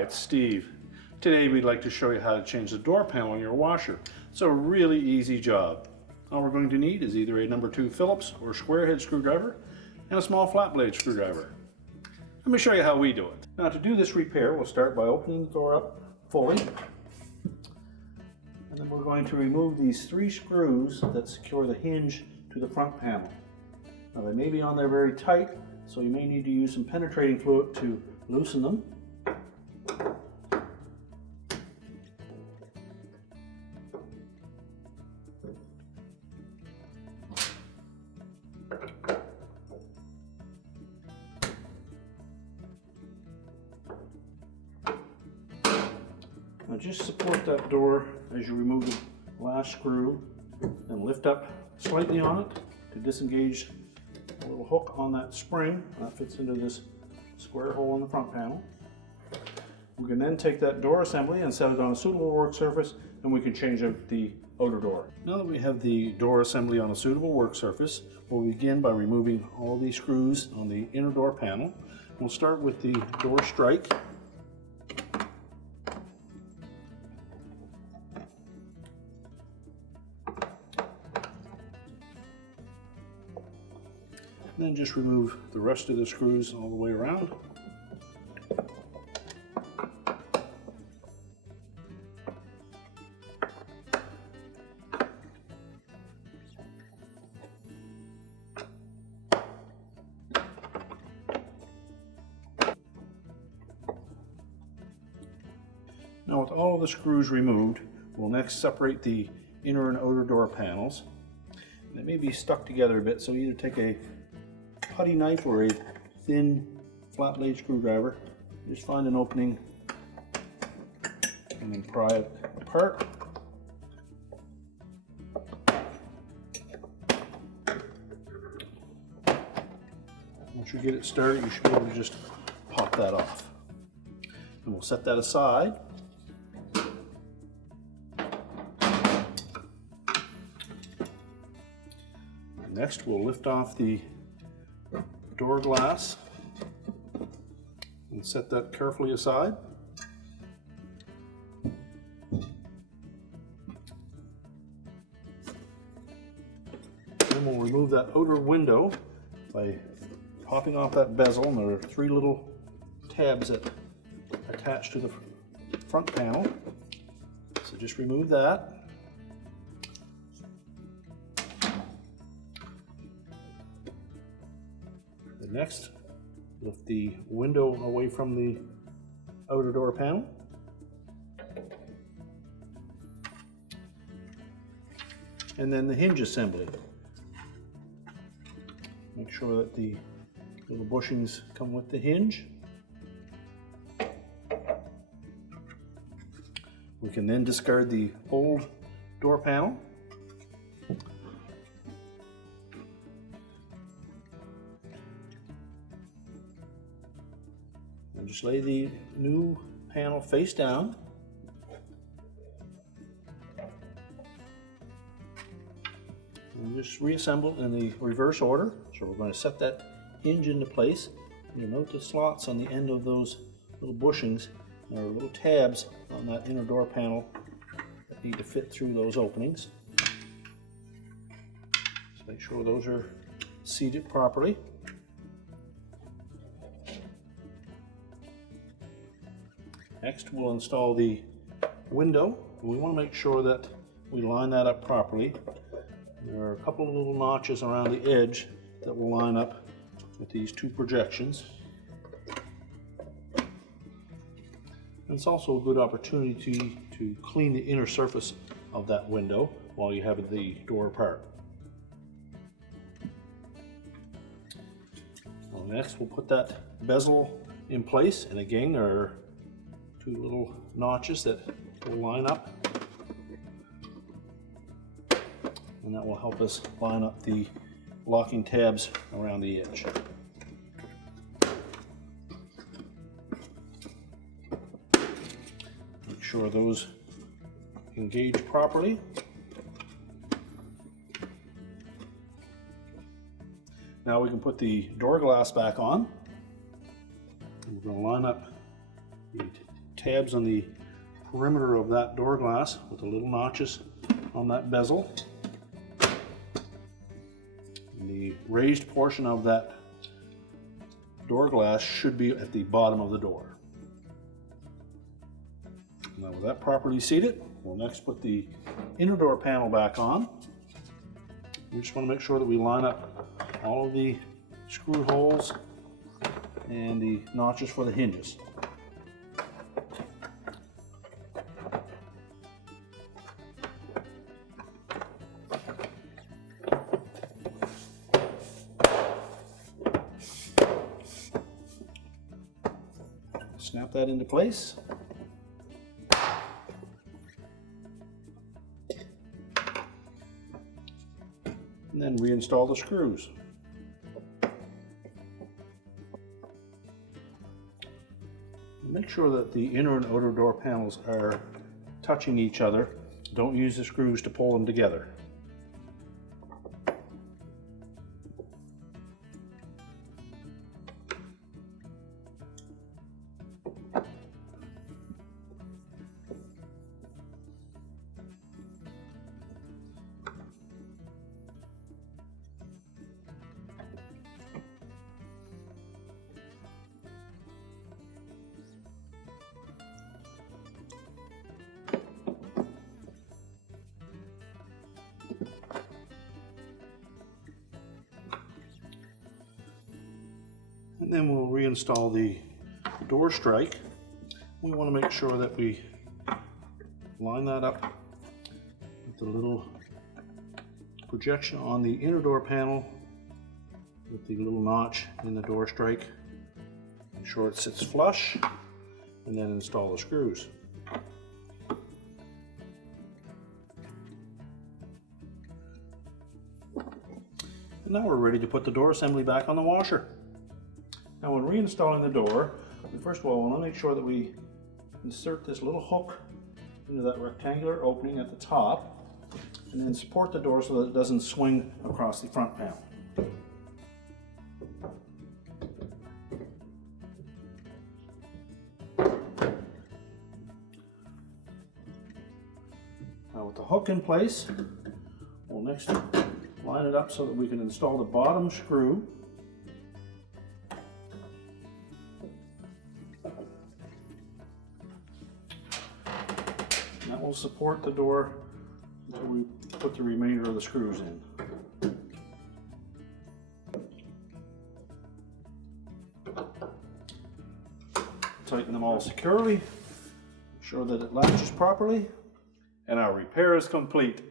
it's Steve. Today we'd like to show you how to change the door panel on your washer. It's a really easy job. All we're going to need is either a number 2 Phillips or square head screwdriver and a small flat blade screwdriver. Let me show you how we do it. Now to do this repair, we'll start by opening the door up fully. And then we're going to remove these 3 screws that secure the hinge to the front panel. Now they may be on there very tight, so you may need to use some penetrating fluid to loosen them. Now just support that door as you remove the last screw and lift up slightly on it to disengage a little hook on that spring that fits into this square hole in the front panel. We can then take that door assembly and set it on a suitable work surface, and we can change out the outer door. Now that we have the door assembly on a suitable work surface, we'll begin by removing all these screws on the inner door panel. We'll start with the door strike. And then just remove the rest of the screws all the way around. Now with all the screws removed, we'll next separate the inner and outer door panels. And they may be stuck together a bit, so either take a putty knife or a thin flat blade screwdriver. Just find an opening and then pry it apart. Once you get it started, you should be able to just pop that off. And we'll set that aside. And next, we'll lift off the door glass and set that carefully aside. Then we'll remove that outer window by popping off that bezel, and there are 3 little tabs that attach to the front panel. So just remove that. Next, lift the window away from the outer door panel. And then the hinge assembly. Make sure that the little bushings come with the hinge. We can then discard the old door panel. And just lay the new panel face down. And just reassemble in the reverse order. So we're going to set that hinge into place. You'll note the slots on the end of those little bushings. There are little tabs on that inner door panel that need to fit through those openings. So make sure those are seated properly. Next, we'll install the window. We want to make sure that we line that up properly. There are a couple of little notches around the edge that will line up with these 2 projections. And it's also a good opportunity to clean the inner surface of that window while you have the door apart. Well, next, we'll put that bezel in place, and again, there are 2 little notches that will line up, and that will help us line up the locking tabs around the edge. Make sure those engage properly. Now we can put the door glass back on. We're going to line up the tabs on the perimeter of that door glass with the little notches on that bezel. And the raised portion of that door glass should be at the bottom of the door. Now with that properly seated, we'll next put the inner door panel back on. We just want to make sure that we line up all of the screw holes and the notches for the hinges. Snap that into place. And then reinstall the screws. Make sure that the inner and outer door panels are touching each other. Don't use the screws to pull them together. And then we'll reinstall the door strike. We want to make sure that we line that up with the little projection on the inner door panel with the little notch in the door strike. Make sure it sits flush, and then install the screws. And now we're ready to put the door assembly back on the washer. Now when reinstalling the door, we first of all want to make sure that we insert this little hook into that rectangular opening at the top, and then support the door so that it doesn't swing across the front panel. Now with the hook in place, we'll next line it up so that we can install the bottom screw. That will support the door until we put the remainder of the screws in. Tighten them all securely, ensure that it latches properly, and our repair is complete.